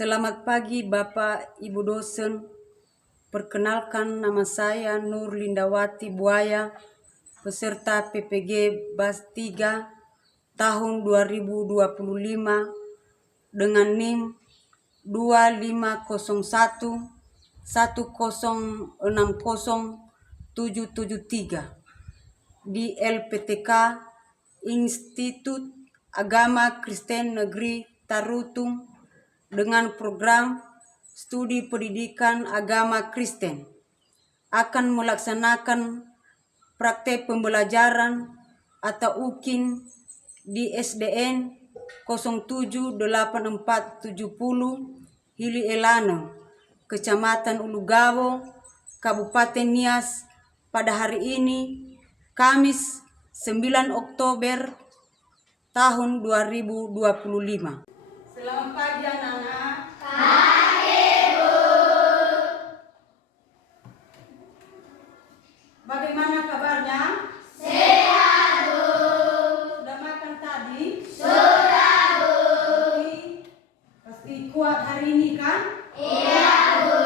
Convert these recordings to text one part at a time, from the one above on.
Selamat pagi Bapak Ibu dosen. Perkenalkan nama saya Nur Lindawati Buaya, peserta PPG BAS 3 tahun 2025 dengan NIM 2501 1060773 di LPTK Institut Agama Kristen Negeri Tarutung dengan program studi pendidikan agama Kristen akan melaksanakan praktek pembelajaran atau UKIN di SDN 078470 Hili Elano, Kecamatan Ulugawo, Kabupaten Nias pada hari ini, Kamis 9 Oktober tahun 2025. Selamat pagi anak-anak. Pagi, Bu. Bagaimana kabarnya? Sehat, Bu. Sudah makan tadi? Sudah, Bu. Pasti kuat hari ini kan? Iya, Bu.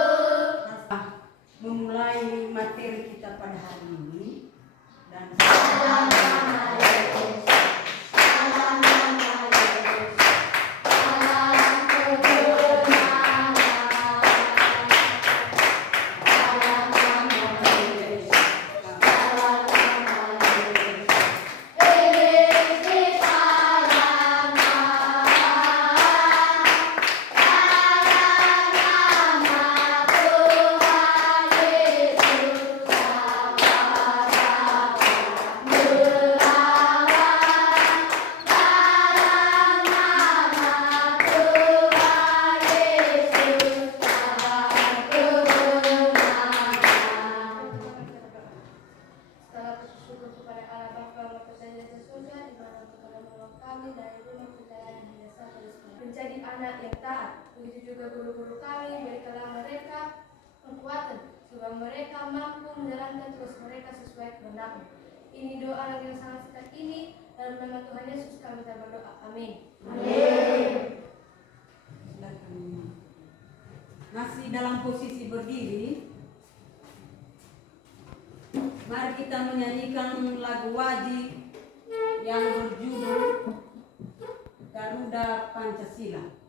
Memulai materi kita pada hari ini dan menjadi anak yang taat. Begitu juga guru-guru kami, berikanlah mereka kekuatan supaya mereka mampu menjalankan tugas mereka sesuai kehendak-Mu. Ini doa yang sangat singkat ini, dalam nama Tuhan Yesus kami berdoa. Amin. Amin. Masih dalam posisi berdiri, mari kita menyanyikan lagu wajib yang berjudul Garuda Pancasila.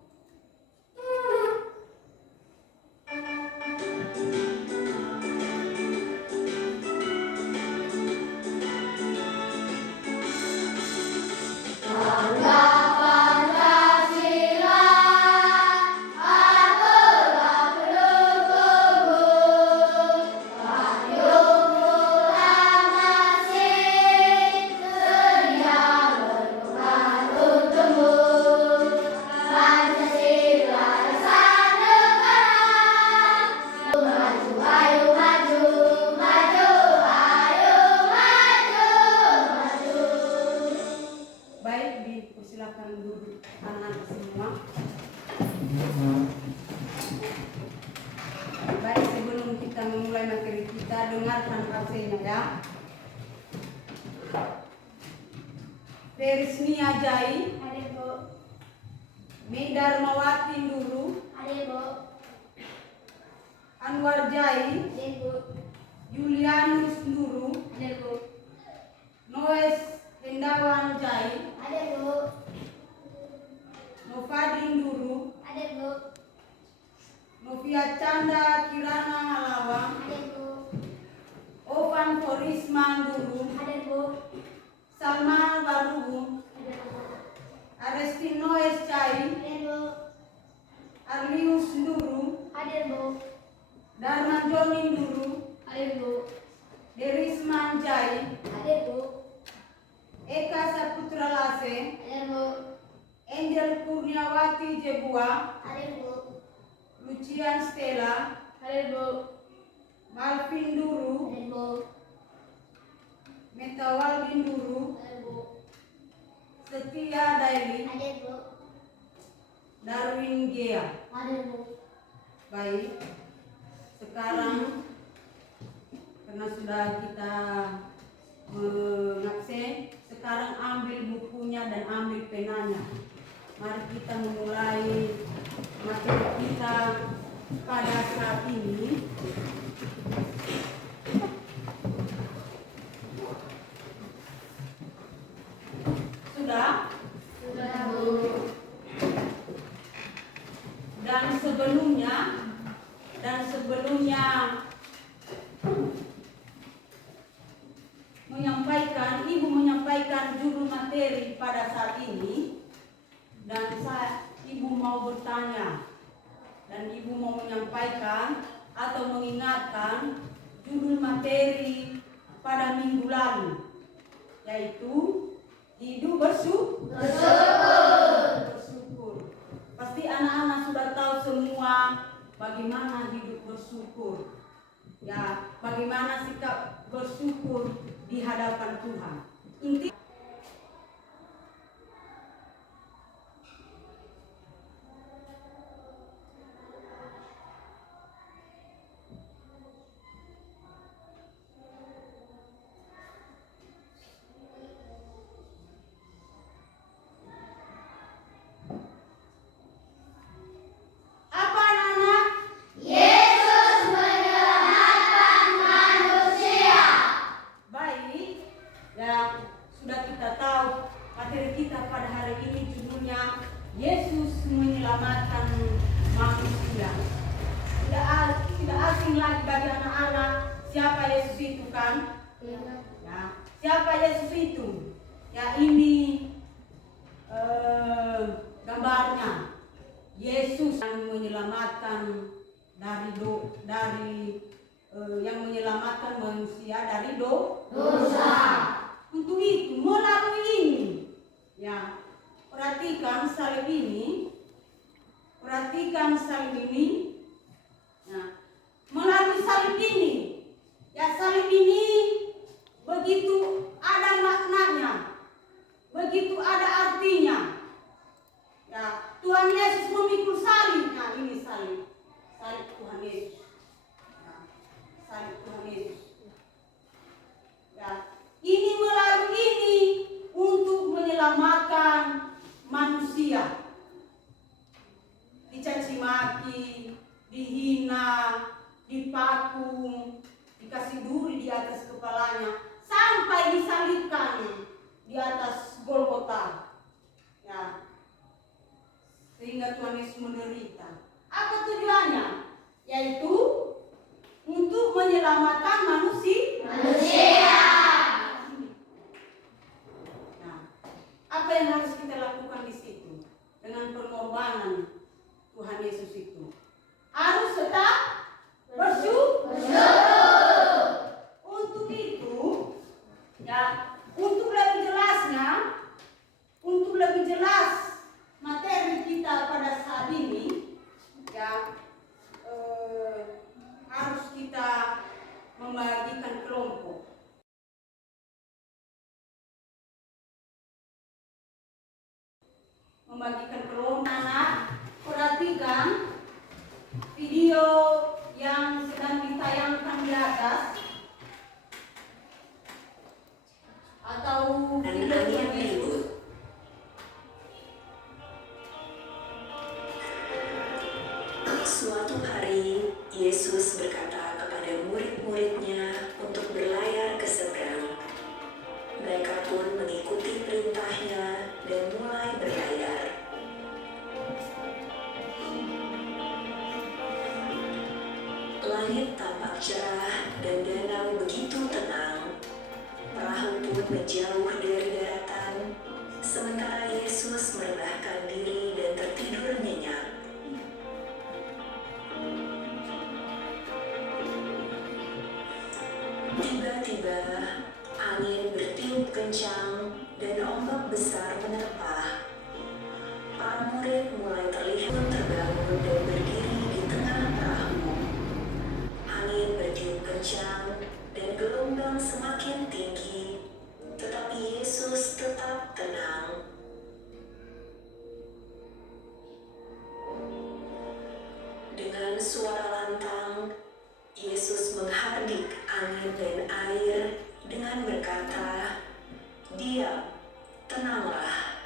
Silakan duduk anak-anak semua. Baik, sebelum kita memulai materi kita, dengarkan absennya ya. Perisnia Jai, Hadir, Bu. Darmawati Nduru, Hadir, Bu. Anwar Jai, Hadir, Bu. Julianus Nduru, Hadir, Bu. Noes Hendawan Jai, Hadir, Bu. Novadi Nduru, Hadir, Bu. Novia Canda Kirana Halawang, Hadir, Bu. Ovan Forisma Nduru, Hadir, Bu. Salman Warugu, Hadir, Bu. Arestino S. Chai, Hadir, Bu. Arlius Nduru, Hadir, Bu. Darman Joni Nduru, Hadir, Bu. Derisman Jai, Hadir, Bu. Eka Saputra Lase, Hadir, Bu. Angel Kurniawati Jebua, Hadir, Bu. Lucian Stella, Hadir, Bu. Malvin Nduru, Hadir, Bu. Metawaldi Nduru, Hadir, Bu. Setia Daily, Hadir, Bu. Darwin Gea. Hadir, Bu. Baik, sekarang karena sudah kita mengabsen, sekarang ambil bukunya dan ambil penanya. Mari kita memulai materi kita pada saat ini. Sudah? Sudah, Bu. Dan sebelumnya Ibu menyampaikan judul materi pada saat ini, dan Ibu mau bertanya dan Ibu mau menyampaikan atau mengingatkan judul materi pada minggu lalu, yaitu hidup bersyukur. Pasti anak-anak sudah tahu semua bagaimana hidup bersyukur. Ya, bagaimana sikap bersyukur di hadapan Tuhan. Apa anak-anak? Yesus menyelamatkan manusia. Baik, ya sudah kita tahu materi kita pada hari ini judulnya Yesus menyelamatkan manusia. Tidak asing lagi bagi anak-anak siapa Yesus itu kan? Ya, siapa Yesus itu? Ya ini gambarnya. Yesus yang menyelamatkan yang menyelamatkan manusia dari dosa. Untuk itu melalui ini, ya perhatikan salib ini. Nah, melalui salib ini, ya salib ini begitu ada maknanya, begitu ada artinya. Ya, Tuhan Yesus memikul salib. Nah, ini salib Tuhan Yesus. Nah, salib Tuhan Yesus. Ya, ini melalui ini untuk menyelamatkan manusia. Dicaci maki, dihina, dipakung, dikasih duri di atas kepalanya, sampai disalibkan di atas Golgota. Ya, sehingga Tuhan Yesus menderita. Apa tujuannya? Yaitu untuk menyelamatkan manusia. Nah, apa yang harus kita lakukan di situ? Dengan pengorbanan Tuhan Yesus itu harus tetap bersyukur. Untuk itu, ya, untuk lebih jelas materi kita pada saat ini, ya harus kita membagikan kelompok. Anak, perhatikan video yang sedang ditayangkan di atas atau video Tuhan Yesus. Suatu hari, Yesus berkata kepada murid-muridnya untuk berlayar ke seberang. Mereka pun mengikuti perintahnya dan mulai berlayar. Langit tampak cerah dan danau begitu tenang. Perahu pun menjauh dari daratan, sementara Yesus merendahkan diri dan tertidur nyenyak. Tiba-tiba, angin bertiup kencang dan ombak besar menerpa. Para murid mulai terlihat terbangun dan berdiri di tengah perahu. Angin bertiup kencang dan gelombang semakin tinggi, tetapi Yesus tetap tenang. Dengan suara lantang, Yesus menghardik angin dan air dengan berkata, "Diam, tenanglah."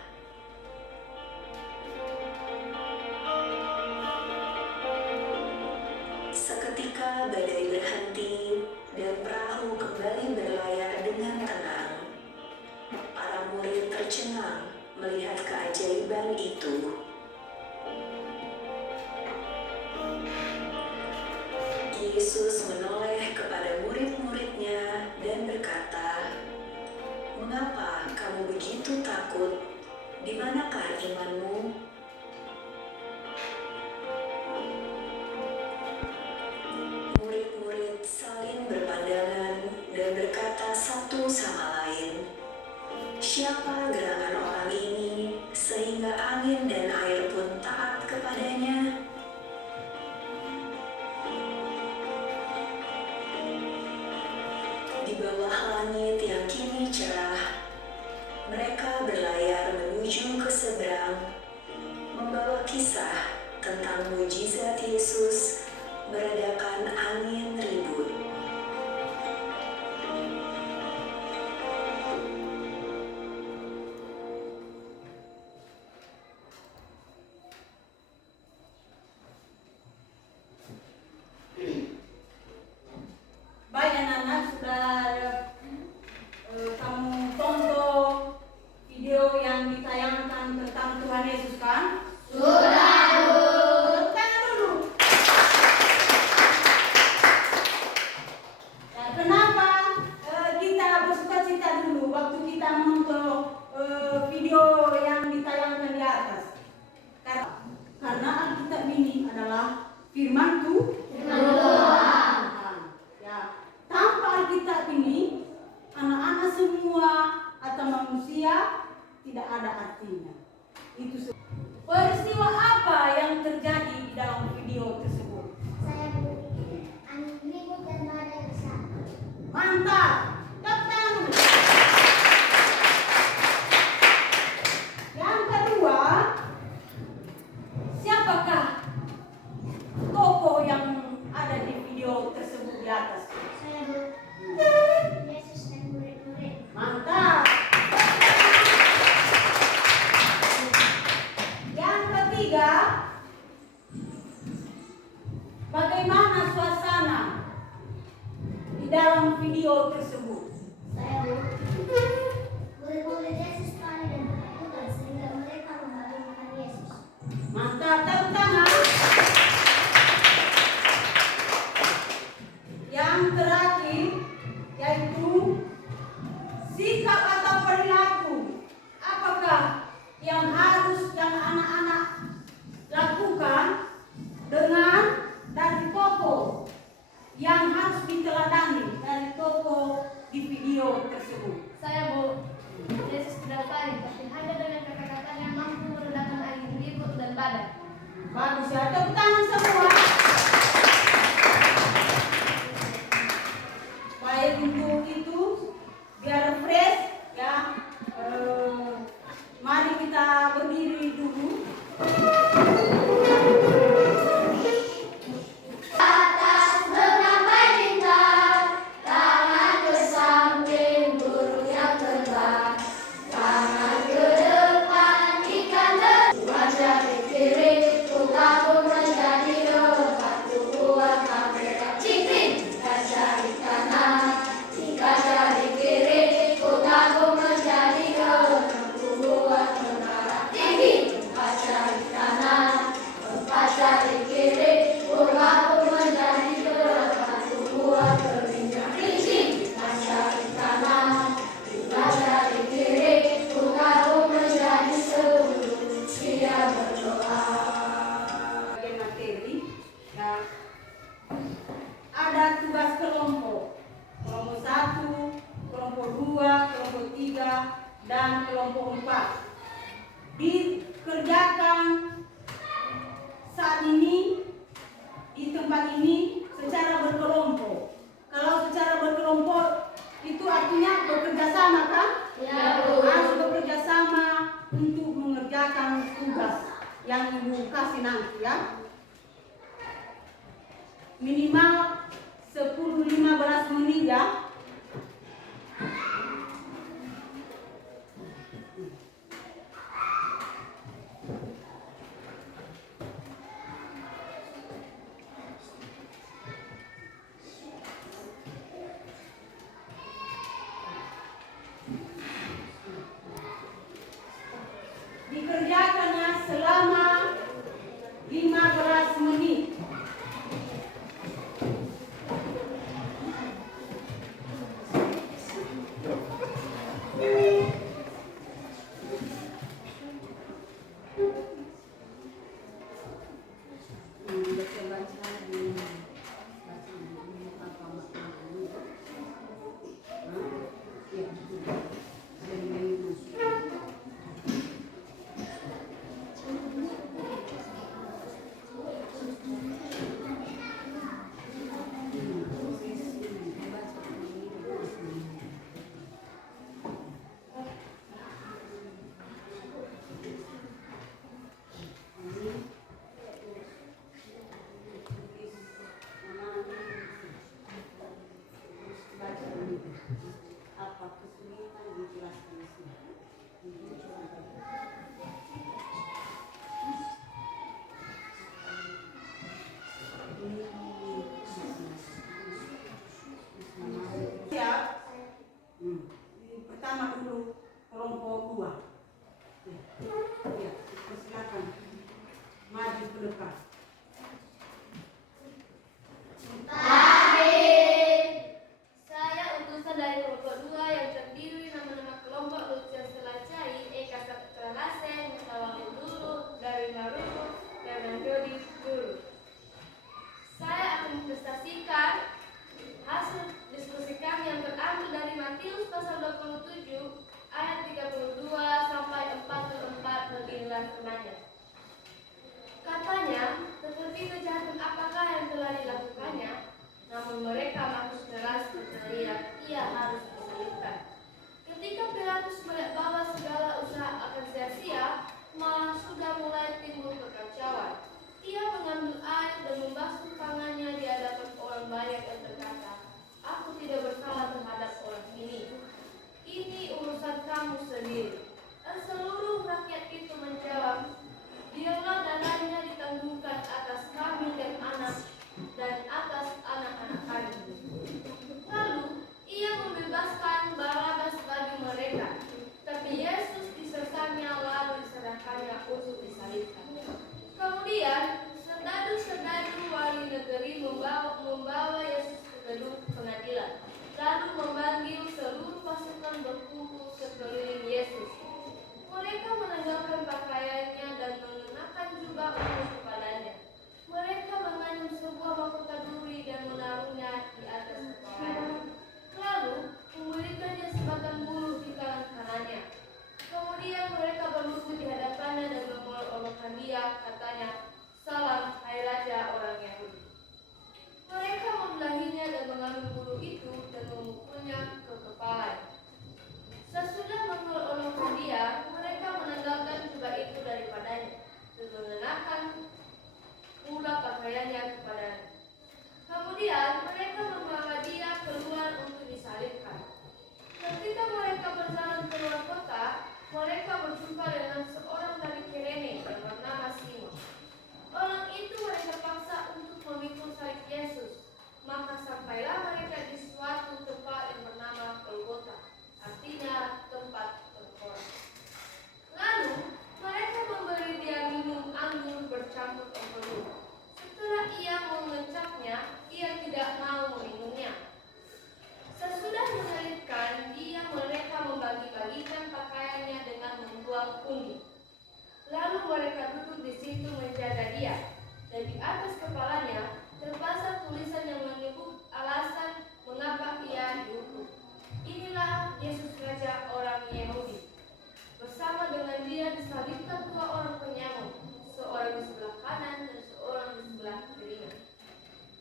tercengang melihat keajaiban itu. Yesus menoleh kepada murid-muridnya dan berkata, "Mengapa kamu begitu takut? Di manakah imanmu?" Murid-murid saling berpandangan dan berkata satu sama lain, "Siapa gerangan orang ini sehingga angin dan air pun taat kepadanya?" Di bawah langit yang kini cerah, mereka berlayar menuju ke seberang, membawa kisah tentang mujizat Yesus meredakan angin ribut. Baik anak-anak, sudah kamu tonton video yang ditayangkan tentang Tuhan Yesus kan? Sudah, Bu. Tepuk tangan dulu. Ya, kenapa kita bersukacita dulu waktu kita menonton video yang ditayangkan di atas? Karena Alkitab ini adalah firman Tuhan. Ya, tanpa Alkitab ini, anak-anak semua atau manusia tidak ada artinya. Itu peristiwa apa yang terjadi di dalam video tersebut? Saya berpikir angin ribut dan badai besar. Mantap. Tepuk tangan dulu. Yang kedua, siapakah tokoh yang ada di video tersebut di atas? Saya Yesus dan murid-murid. Mantap. Yang ketiga, bagaimana suasana di dalam video tersebut? Saya murid-murid Yesus panik dan ketakutan sehingga mereka membangkitkan Yesus. Mantap, tepuk tangan. Yang terakhir yaitu sikap atau perilaku. Apakah yang harus yang anak-anak lakukan dengan dari tokoh yang harus diteladani dari tokoh di video tersebut? Saya, Bu. Yesus tidak panik, tapi hanya dengan kata-kata yang mampu meredakan angin ribut dan badai. Bagus ya, tepuk tangan semua. Baik, untuk itu biar fresh ya. Mari kita berdiri dulu. Atas beberapa bintang, tangan ke samping burung yang terbang, tangan ke depan ikan wajah ke kiri, tukaku menjadi obatku buat kamera cipin, jari kanan, jari kiri, tukaku menjadi obatku buat menara tinggi, jari kanan, jari kiri, tukaku menjadi obatku buat berminyak rinci, jari kanan, jari kiri, tukaku menjadi sebelum siap berdoa. Bagian materi ya. Ada tugas kelompok. Kelompok 1, kelompok 2, kelompok 3, dan kelompok 4. Dikerjakan saat ini di tempat ini secara berkelompok. Kalau secara berkelompok itu artinya bekerja sama kan? Ya, Bu. Harus bekerja sama untuk mengerjakan tugas yang Ibu kasih nanti ya. Minimal 10-15 menit ya. dikerjakannya selama 15 menit. Apa kesulitan dijelaskan di sini? Siap? Pertama dulu kelompok 2. Ya, silakan maju ke depan. Saya utusan dari kelompok 2 yang terdiri nama-nama kelompok Lucian Selacai, Eka Saputra Lasen, Mutawalin Dulu, dari Naruto, dan Jody Dulu. Saya akan mempresentasikan hasil diskusi kami yang terambil dari Matius pasal 27 ayat 32 sampai 44. Beginilah firman-Nya. Katanya, tetapi kejahatan apakah yang telah dilakukannya? Namun mereka makin keras berteriak, ia harus disalibkan. Ketika Pilatus melihat bahwa segala usaha akan sia-sia, malah sudah mulai timbul kekacauan. Ia mengambil air dan membasuh tangannya di hadapan orang banyak dan berkata, aku tidak bersalah terhadap orang ini. Ini urusan kamu sendiri. Dan seluruh rakyat itu menjawab, biarlah darahnya ditanggungan atas kami dan anak dan atas anak-anak kami. Lalu ia membebaskan Barabas bagi mereka, tapi Yesus disertanya lalu diserahkannya untuk disalibkan. Kemudian serdadu-serdadu wali negeri membawa Yesus ke gedung pengadilan, lalu memanggil seluruh pasukan berkumpul sekeliling Yesus. Mereka menanggalkan pakaiannya dan mengenakan jubah ungu kepadanya. Mereka menganyam sebuah mahkota duri dan menaruhnya di atas kepalanya. Lalu memberikannya sebatang bulu di tangan kanannya. Kemudian mereka berlutut di hadapannya dan mengolok-olokkan dia, katanya, salam, hai Raja orang Yahudi. Mereka membelahinya dan mengambil bulu itu dan memukulnya ke kepalanya. Sesudah mengolok-olokkan dia, mereka menanggalkan jubah itu daripadanya dan mengenakan pula pakaiannya kepadanya. Kemudian mereka membawa dia keluar untuk disalibkan. Ketika mereka berjalan keluar kota, mereka berjumpa dengan seorang dari Kirene yang bernama Simon. Orang itu mereka paksa untuk memikul salib Yesus. Maka sampailah mereka di suatu tempat yang bernama Golgota, artinya tempat tengkorak. Lalu mereka memberi dia minum anggur bercampur empedu. Setelah ia mengecapnya, ia tidak mau meminumnya. Sesudah menyalibkan dia, mereka membagi-bagikan pakaiannya dengan membuang pundi. Lalu mereka duduk di situ menjaga dia, dan di atas kepalanya terpasang tulisan yang menyebut alasan mengapa ia dihukum. Inilah Yesus Raja orang Yahudi. Bersama dengan dia disalibkan dua orang penyamun, seorang di sebelah kanan dan seorang di sebelah kirinya.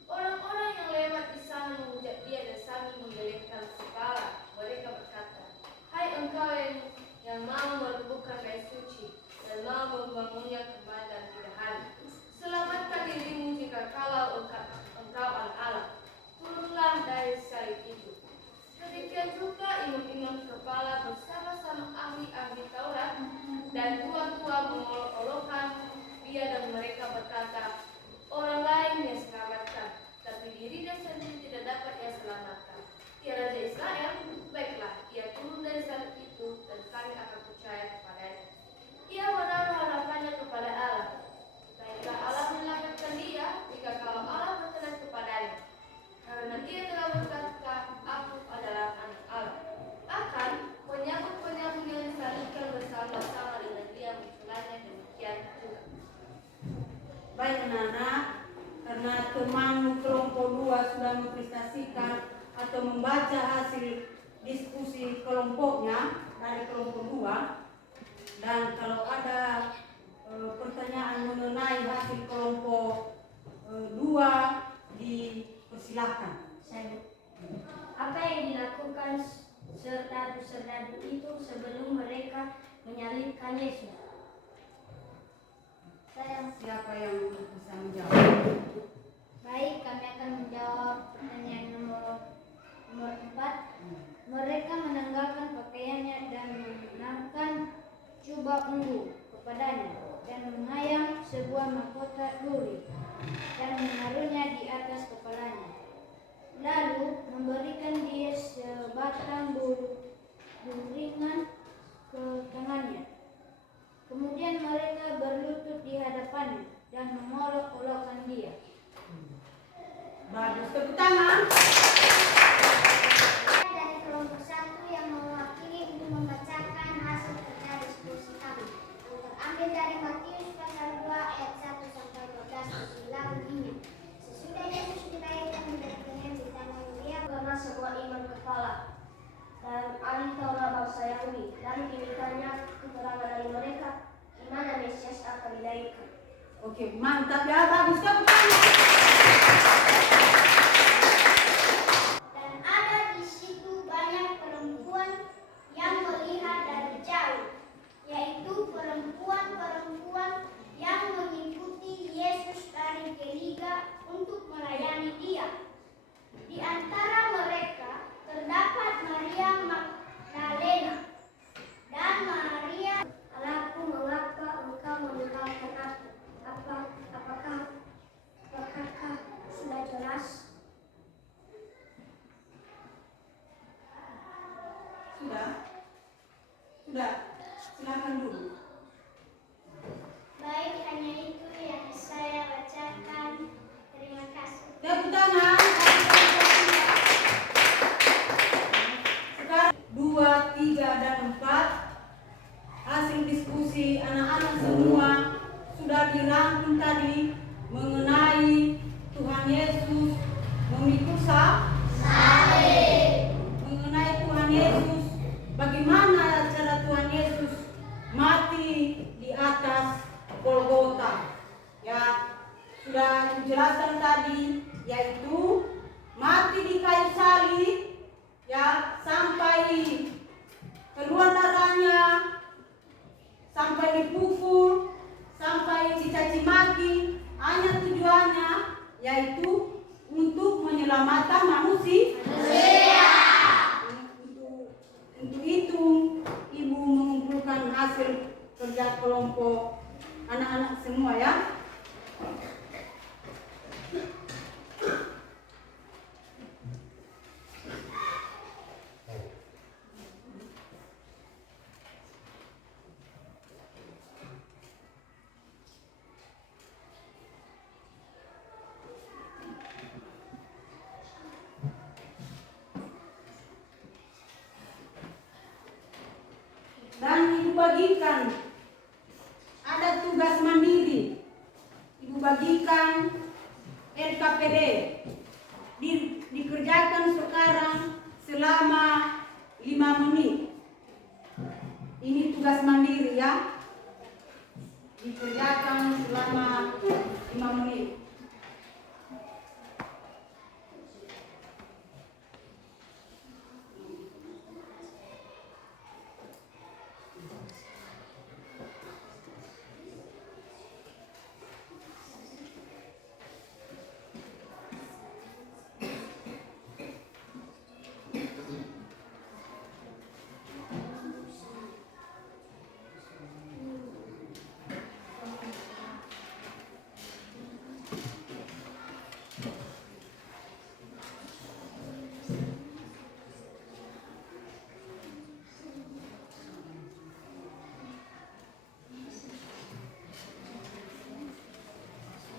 Orang-orang yang lewat di sana menghujat dia dan sambil menggelengkan kepala. Mereka berkata, hai engkau yang mau merubuhkan bait suci dan mau membangunnya kembali dalam 3 hari. Selamatkan dirimu jika kalau engkau Allah. Turunlah dari salib itu. Demikian juga imam-imam kepala bersama-sama ahli-ahli Taurat dan tua-tua mengolok-olokkan dia dan mereka berkata, orang lain yang selamatkan, tapi dirinya sendiri tidak dapat ia selamatkan. Ia Raja Israel, baiklah, ia turun dari salib itu dan kami akan percaya kepadanya. Ia menaruh baca hasil diskusi kelompoknya dari kelompok 2, dan kalau ada pertanyaan mengenai hasil kelompok 2 dipersilahkan. Apa yang dilakukan serdadu-serdadu itu sebelum mereka menyalibkan Yesus? Siapa yang bisa menjawab? Baik, kami akan menjawab pertanyaan nomor 4. Mereka menanggalkan pakaiannya dan mengenakan jubah ungu kepadanya dan mengayang sebuah mahkota duri dan menaruhnya di atas kepalanya. Lalu memberikan dia sebatang buringan ke tangannya. Kemudian mereka berlutut di hadapannya dan mengolok-olokkan dia. Bagus, tepuk tangan. Dari kelompok 1 yang mewakili untuk membacakan hasil kerja diskusi kami. Yang terambil dari Matius pasal 2 ayat 1 sampai 12 dibilang begini. Sesudah Yesus dilahirkan di Betlehem di tanah Yudea karena sebuah iman kepala dan ahli Taurat bangsa Yahudi, dan dimintanya keterangan dari mereka di mana Mesias akan dilahirkan. Oke, mantap ya, bagus, tepuk tangan. Dan ada di situ banyak perempuan yang melihat dari jauh, yaitu perempuan-perempuan yang mengikuti Yesus dari Galilia untuk melayani Dia. Di antara mereka terdapat Maria Magdalena dan Maria. Anakku, mengapa engkau meninggalkan aku? Apakah sudah jelas? Sudah, silakan dulu. Baik, hanya itu yang saya bacakan. Terima kasih. Tepuk tangan. Sekarang 2, 3, dan 4 hasil diskusi anak-anak semua sudah dirangkum tadi mengenai Tuhan Yesus memikul salib. Mengenai Tuhan Yesus, bagaimana cara Tuhan Yesus mati di atas Golgota. Ya, sudah dijelaskan tadi, yaitu mati di kayu salib, ya, sampai keluar darahnya, sampai dipukul, sampai dicaci maki. Hanya tujuannya yaitu untuk menyelamatkan manusia. Untuk itu ibu mengumpulkan hasil kerja kelompok anak-anak semua, ya. Dan ibu bagikan, ada tugas mandiri. Ibu bagikan LKPD dikerjakan sekarang selama 5 menit. Ini tugas mandiri, ya, dikerjakan selama 5 menit.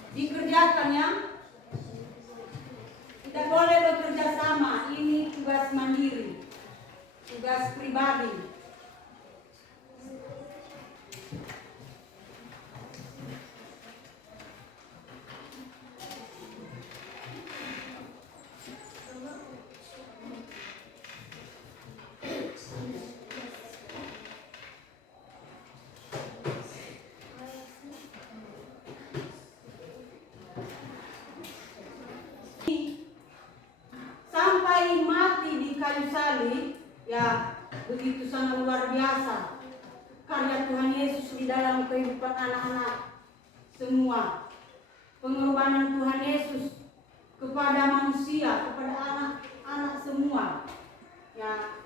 Dikerjakan, ya. Tidak boleh bekerja sama. Ini tugas mandiri, tugas pribadi. di dalam kehidupan anak-anak semua. Pengorbanan Tuhan Yesus kepada manusia, kepada anak-anak semua. Ya,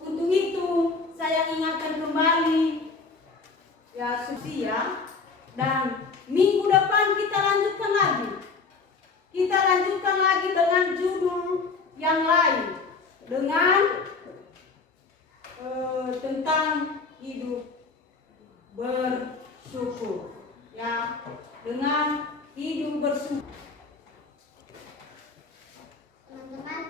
untuk itu saya ingatkan kembali ya Susia, dan minggu depan kita lanjutkan lagi. Kita lanjutkan lagi dengan judul yang lain, dengan tentang hidup bersyukur. Ya, dengan hidup bersyukur. Teman-teman,